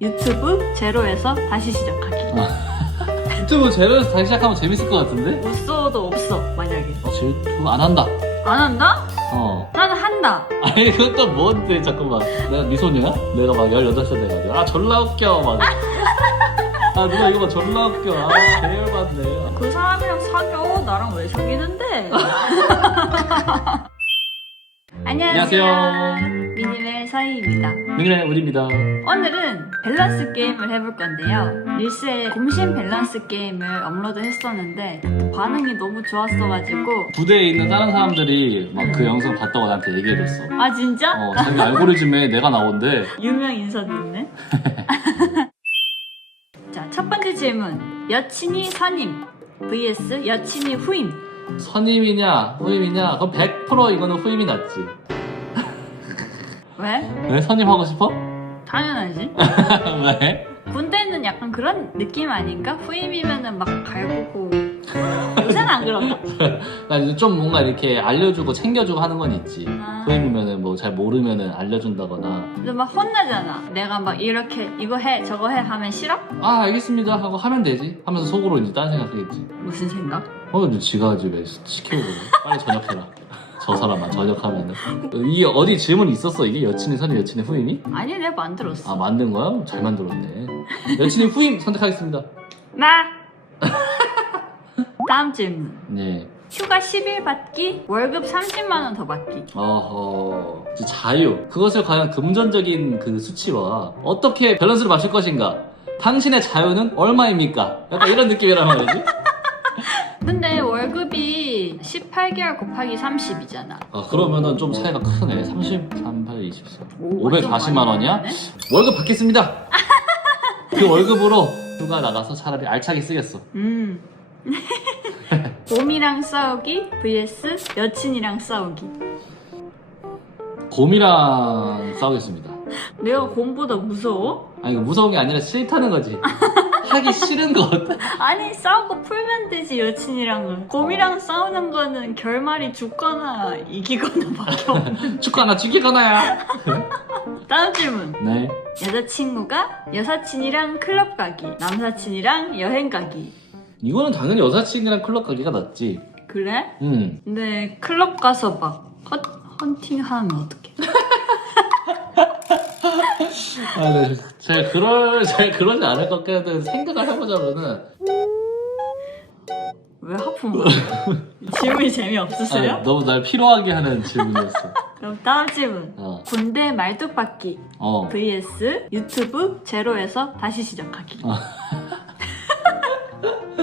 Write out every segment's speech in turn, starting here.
유튜브 제로에서 다시 시작하기. 유튜브 제로에서 다시 시작하면 재밌을 것 같은데? 웃어도 없어 만약에. 어, 유튜브 안 한다. 안 한다? 어. 나는 한다. 아니, 그것도 뭔데, 잠깐만. 내가 미소녀야? 내가 막 18살 돼가지고. 아, 졸라 웃겨. 막. 아, 누가 이거 봐, 졸라 웃겨. 아, 대열받네. 그 사람이랑 사겨. 나랑 왜 사귀는데? 안녕하세요. 안녕하세요. 미니멜 사이입니다. 민그레 우리입니다. 오늘은 밸런스 게임을 해볼 건데요. 릴스에 공신 밸런스 게임을 업로드 했었는데 반응이 너무 좋았어가지고 부대에 있는 다른 사람들이 막 그 영상 봤다고 나한테 얘기해줬어. 아 진짜? 어, 자기 알고리즘에 내가 나온대. 유명 인사도 있네. 자, 첫 번째 질문. 여친이 선임 vs 여친이 후임. 선임이냐, 후임이냐? 그럼 100% 이거는 후임이 낫지. 왜? 왜 선임하고 싶어? 당연하지. 왜? 군대는 약간 그런 느낌 아닌가? 후임이면은 막 갈구고. 요새는 안 그런가? 나 이제 좀 뭔가 이렇게 알려주고 챙겨주고 하는 건 있지. 아. 후임이면은 뭐 잘 모르면은 알려준다거나. 근데 막 혼나잖아. 내가 막 이렇게 이거 해 저거 해 하면 싫어? 아, 알겠습니다. 하고 하면 되지. 하면서 속으로 이제 딴 생각하겠지. 무슨 생각? 어, 근데 지가 집에 시키고 빨리 저녁해라. 저 사람만 저녁하면은. 이게 어디 질문 있었어? 이게 여친이 선임, 여친이 후임이? 아니 내가 만들었어. 아, 만든 거야? 잘 만들었네. 여친이 후임 선택하겠습니다. 나. 다음 질문. 네. 휴가 10일 받기, 월급 30만 원 더 받기. 어허. 이제 자유. 그것을 과연 금전적인 그 수치와 어떻게 밸런스를 맞출 것인가? 당신의 자유는 얼마입니까? 약간 이런 느낌이란 말이지. 근데 월급이 18개월 곱하기 30이잖아. 아, 그러면은 좀 차이가 크네. 30, 38, 24. 오, 540만 원이야? 월급 받겠습니다. 그 월급으로 휴가 나가서 차라리 알차게 쓰겠어. 음. 곰이랑 싸우기 vs 여친이랑 싸우기. 곰이랑 싸우겠습니다. 내가 곰보다 무서워? 아니, 이거 무서운 게 아니라 싫다는 거지. 하기 싫은 것. 아니 싸우고 풀면 되지 여친이랑은. 곰이랑 싸우는 거는 결말이 죽거나 이기거나밖에 없는. 축구 하나 죽이거나야. 다음 질문. 네. 여자친구가 여사친이랑 클럽 가기, 남사친이랑 여행 가기. 이거는 당연히 여사친이랑 클럽 가기가 낫지. 그래? 음. 근데 클럽 가서 막 헌, 헌팅하면 어떡해? 아, 네. 제가 그럴, 제가 그러지 않을 것 같긴 한데, 생각을 해보자면은. 왜 하품? 질문이 재미없으세요? 아, 너무 날 피로하게 하는 질문이었어. 그럼 다음 질문. 어. 군대 말뚝박기 어. vs 유튜브 제로에서 다시 시작하기. 어.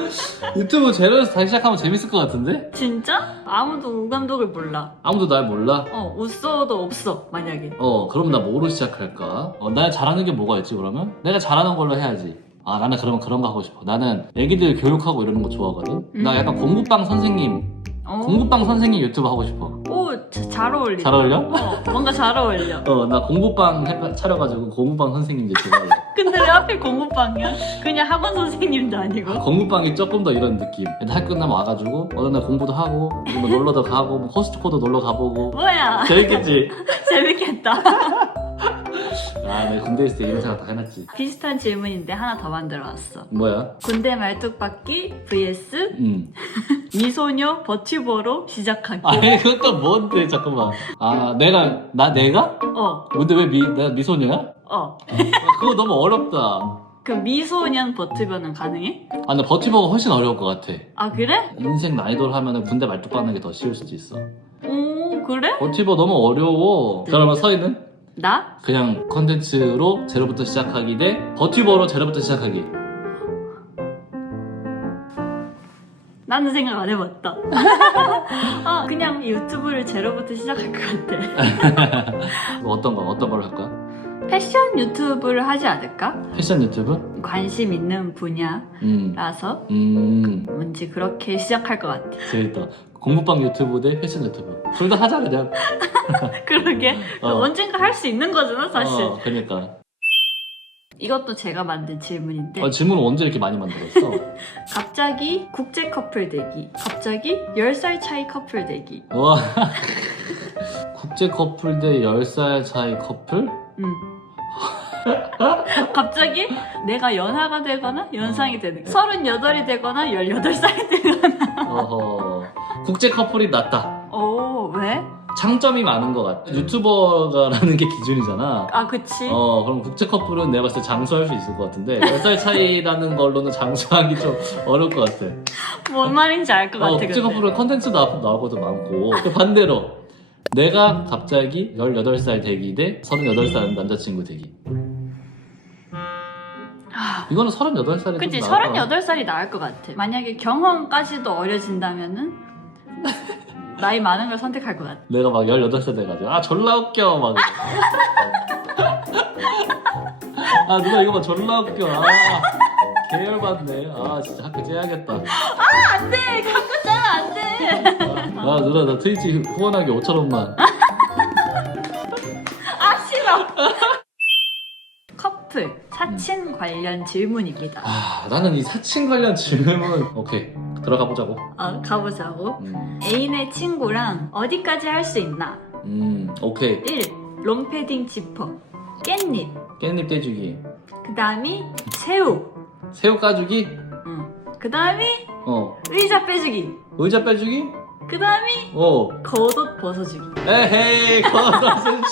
유튜브 제로에서 다시 시작하면 재밌을 것 같은데? 진짜? 아무도 우 감독을 몰라. 아무도 날 몰라? 어, 웃어도 없어, 만약에. 어, 그럼 나 뭐로 시작할까? 어, 나 잘하는 게 뭐가 있지, 그러면? 내가 잘하는 걸로 해야지. 아, 나는 그러면 그런 거 하고 싶어. 나는 애기들 교육하고 이러는 거 좋아하거든? 나 음. 약간 공부방 선생님, 어. 공부방 선생님 유튜브 하고 싶어. 자- 잘 어울린다. 잘 어울려? 어, 뭔가 잘 어울려. 어, 나 공부방 해- 차려가지고 공부방 선생님 유튜브 할래. 근데 왜 하필 공부방이야? 그냥 학원 선생님도 아니고. 공부방이 조금 더 이런 느낌. 할 끝나면 와가지고 어느 날 공부도 하고 뭐 놀러도 가고 뭐 코스트코도 놀러 가보고 뭐야? 재밌겠지? 재밌겠다. 아, 내가 군대 있을 때 이런 생각 다 해놨지. 비슷한 질문인데 하나 더 만들어 왔어. 뭐야? 군대 말뚝박기 vs 음. 미소녀 버튜버로 시작하기. 아니 그것도 뭔데 잠깐만. 아 내가 나 내가? 어, 근데 왜 미, 내가 미소녀야? 어. 그거 너무 어렵다. 그 미소년 버튜버는 가능해? 아, 나 버티버가 훨씬 어려울 것 같아. 아 그래? 인생 난이도를 하면은 군대 말뚝 받는 게 더 쉬울 수도 있어. 오 그래? 버티버 너무 어려워. 그러면 서희는? 나? 그냥 컨텐츠로 제로부터 시작하기 대 버튜버로 제로부터 시작하기. 나는 생각 안 해봤다. 아 그냥 유튜브를 제로부터 시작할 것 같아. 뭐 어떤 거, 어떤 걸 할까? 패션 유튜브를 하지 않을까? 패션 유튜브? 관심 있는 음. 분야라서 음. 뭔지 그렇게 시작할 것 같아. 재밌다. 공부방 유튜브 대 패션 유튜브. 둘 다 하자, 그냥. 그러게 어. 언젠가 할 수 있는 거잖아 사실. 어, 그러니까. 이것도 제가 만든 질문인데 어, 질문을 언제 이렇게 많이 만들었어? 갑자기 국제 커플 되기 갑자기 10살 차이 커플 되기 와. 국제 커플 대 10살 차이 커플? 음. 갑자기 내가 연하가 되거나 연상이 되는 38이 되거나 18살이 되거나 어허. 국제 커플이 낫다. 오 왜? 장점이 많은 것 같아. 유튜버가라는 게 기준이잖아. 아 그치 어, 그럼 국제 커플은 내가 봤을 때 장수할 수 있을 것 같은데, 10살 차이라는 걸로는 장수하기 좀 어려울 것 같아. 뭔 말인지 알 것 같아 어, 국제 근데. 커플은 컨텐츠도 앞으로 나올 것도 많고, 그 반대로, 내가 갑자기 18살 되기 대 38살 남자친구 되기. 아, 이거는 38살이 그치 38살이 나을 것 같아 만약에 경험까지도 어려진다면은 나이 많은 걸 선택할 것 같아 내가 막 18살 돼가지고, 아, 졸라 웃겨. 막. 아, 누나 이거 봐, 졸라 웃겨. 아, 계열받네. 아, 진짜 학교 째야겠다. 안돼 갖고 짜면 안 돼 아, 누나, 나 트위치 후원하기 5천원만. 아 싫어 커플 사친 관련 질문입니다 아, 나는 이 사칭 관련 질문, 오케이. 들어가 보자고. 어, 가보자고 음, 애인의 친구랑 어디까지 할 수 있나 음, 오케이. 1. 롱패딩 지퍼 깻잎 깻잎 떼주기. 그 다음이 새우 새우 까주기. 응. 그 다음이 어. 의자 빼주기 의자 빼주기. 그 다음이 어. 겉옷 벗어주기 에헤이, 거다 진짜.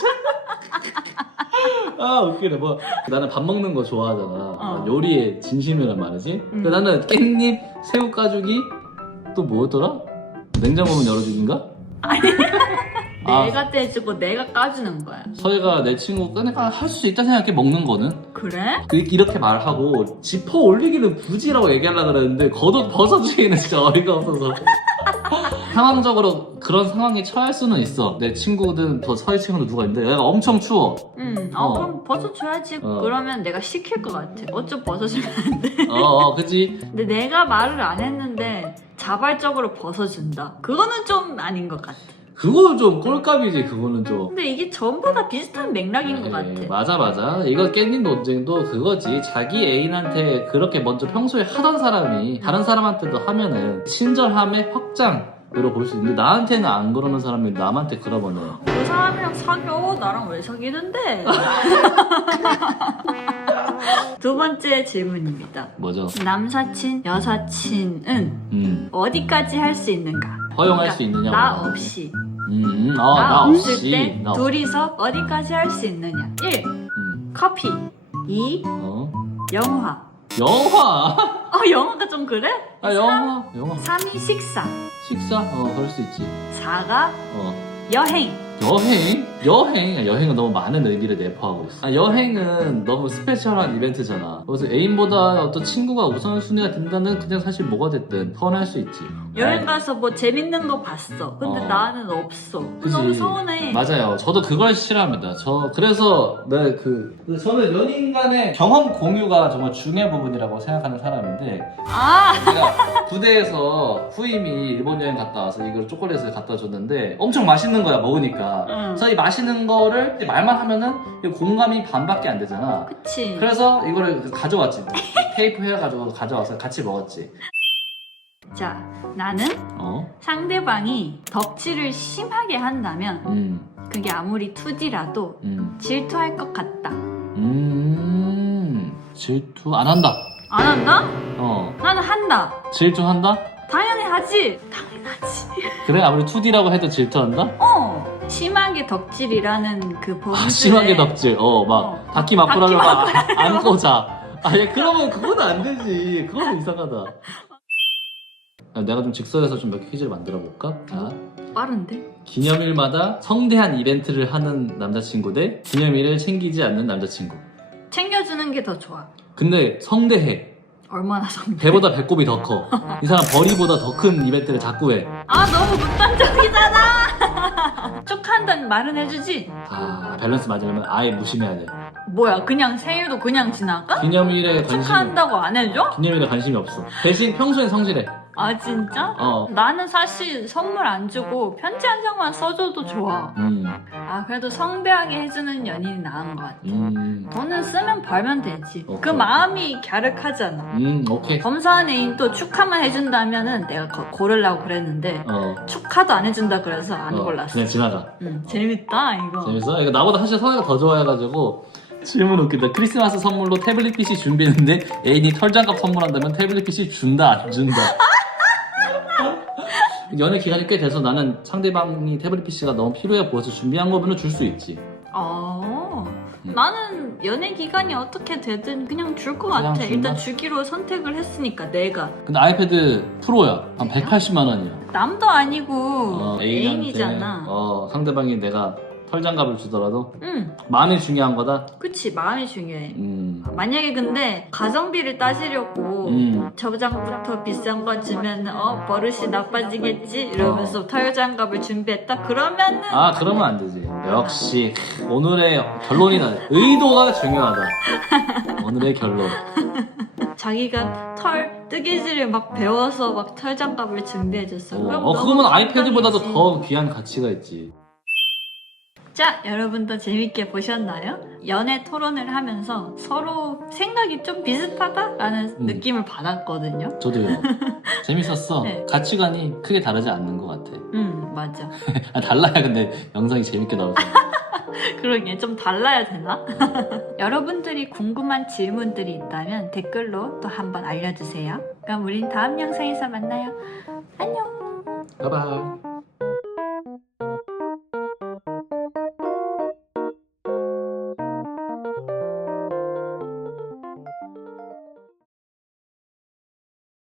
아, 웃기네. 뭐, 나는 밥 먹는 거 좋아하잖아. 어. 요리에 진심이란 말이지. 근데 음. 나는 깻잎, 새우 까주기, 또 뭐였더라? 냉장고 문 열어주기인가? 아. 내가 떼주고 내가 까주는 거야 서희가 내 친구 꺼내가 할 수 있다 생각해 먹는 거는 그래? 그- 이렇게 말하고 지퍼 올리기는 굳이라고 얘기하려고 그랬는데 겉옷 벗어주기는 진짜 어이가 없어서 상황적으로 그런 상황에 처할 수는 있어 내 친구든 더 서희 친구도 누가 있는데 내가 엄청 추워 응. 어, 어. 그럼 벗어줘야지 어. 그러면 내가 시킬 것 같아 어쩜 벗어주면 안 돼? 어, 어 그지 근데 내가 말을 안 했는데 자발적으로 벗어준다 그거는 좀 아닌 것 같아 그거는 좀 꼴값이지 그거는 좀. 근데 이게 전부 다 비슷한 맥락인 것 네, 같아. 맞아 맞아. 이거 깻잎 논쟁도 그거지. 자기 애인한테 그렇게 먼저 평소에 하던 사람이 다른 사람한테도 하면은 친절함의 확장 으로 볼수 있는데 나한테는 안 그러는 사람이 남한테 그러면은 그 사람이랑 사겨 나랑 왜 사귀는데 두 번째 질문입니다 뭐죠? 남사친 여사친은 음 어디까지 할 수 있는가 허용할 그러니까 수 있느냐 나 없이 음, 음. 어, 나, 나 없을 없이 때 나 없- 둘이서 어디까지 할 수 있느냐 1. 음. 커피 2. 어? 영화 영화. 어 영화가 좀 그래? 아 영화. 영화. 3이 식사. 식사? 어 그럴 수 있지. 4가 어. 여행 여행? 여행? 여행은 너무 많은 의미를 내포하고 있어. 아, 여행은 너무 스페셜한 이벤트잖아. 그래서 애인보다 어떤 친구가 우선순위가 된다는 그냥 사실 뭐가 됐든 선할 수 있지. 여행 가서 뭐 재밌는 거 봤어 근데 어. 나는 없어 그지. 너무 서운해 맞아요. 저도 그걸 싫어합니다. 저 그래서 네, 그 저는 연인 간의 경험 공유가 정말 중요한 부분이라고 생각하는 사람인데 아 제가 부대에서 후임이 일본 여행 갔다 와서 이걸 초콜릿을 갖다 줬는데 엄청 맛있는 거야 먹으니까. 응. 그래서 이 맛있는 거를 말만 하면은 이 공감이 반밖에 안 되잖아. 그치 그래서 이거를 가져왔지. 테이프 해가지고 가져와서 같이 먹었지. 자 나는 어? 상대방이 덕질을 심하게 한다면 음, 그게 아무리 2D라도 음, 질투할 것 같다 음. 질투 안 한다. 안 한다? 어, 나는 한다 질투한다? 당연히 하지 당연하지 그래 아무리 2D라고 해도 질투한다? 어 심하게 덕질이라는 그 범주에 아, 심하게 덕질. 어, 막 어. 바퀴 막고라도 바퀴 막 안고 자. 아, 얘 그러면 그건 안 되지. 그건 이상하다. 아, 내가 좀 직설해서 좀 몇 개 퀴즈를 만들어 볼까? 자, 빠른데? 기념일마다 성대한 이벤트를 하는 남자친구 대 기념일을 챙기지 않는 남자친구. 챙겨주는 게 더 좋아 근데 성대해. 얼마나 성대 배보다 배꼽이 더 커. 이 사람 벌이보다 더 큰 이벤트를 자꾸 해. 아 너무 극단적이잖아 축하한다는 말은 해주지 아, 밸런스 맞으려면 아예 무심해야 돼. 뭐야 그냥 생일도 그냥 지나가? 기념일에 관심이 축하한다고 안 해줘? 기념일에 관심이 없어. 대신 평소엔 성실해. 아 진짜? 어. 나는 사실 선물 안 주고 편지 한 장만 써줘도 좋아 음, 아 그래도 성대하게 해주는 연인이 나은 것 같아 음, 돈은 쓰면 벌면 되지 그 오케이. 마음이 갸륵하잖아 음, 오케이. 검사한 애인 또 축하만 해준다면은 내가 거- 고르려고 그랬는데 어, 축하도 안 해준다 그래서 안 어, 골랐어 그냥 지나가. 응, 재밌다 이거 재밌어? 이거 나보다 사실 선혜가 더 좋아해가지고 질문 웃긴다. 크리스마스 선물로 태블릿 PC 준비했는데 애인이 털장갑 선물한다면 태블릿 PC 준다 안 준다. 연애 기간이 꽤 돼서 나는 상대방이 태블릿 PC가 너무 필요해 보여서 준비한 거면 줄 수 있지. 어. 음. 나는 연애 기간이 어떻게 되든 그냥 줄 것 그냥 같아. 준다? 일단 주기로 선택을 했으니까 내가 근데 아이패드 프로야. 한 180만 원이야. 남도 아니고 어, 애인이잖아. 어, 상대방이 내가 털장갑을 주더라도 응, 마음이 중요한 거다. 그치 마음이 중요해. 음. 만약에 근데 가성비를 따지려고 음. 저장부터 비싼 거 주면 어 버릇이 나빠지겠지 이러면서 털장갑을 준비했다 그러면은 아 그러면 안 되지. 역시 오늘의 결론이다. 의도가 중요하다. 오늘의 결론. 자기가 털 뜨개질을 막 배워서 막 털장갑을 준비해줬어. 어, 그럼 어, 너무 그거면 아이패드보다도. 더 귀한 가치가 있지. 자, 여러분도 재밌게 보셨나요? 연애 토론을 하면서 서로 생각이 좀 비슷하다라는 음. 느낌을 받았거든요. 저도요. 재밌었어. 네. 가치관이 크게 다르지 않는 것 같아. 음, 맞아. 아, 달라야 근데 영상이 재밌게 나오잖아. 그러게 좀 달라야 되나? 여러분들이 궁금한 질문들이 있다면 댓글로 또 한번 알려주세요. 그럼 우린 다음 영상에서 만나요. 안녕. 바이바이.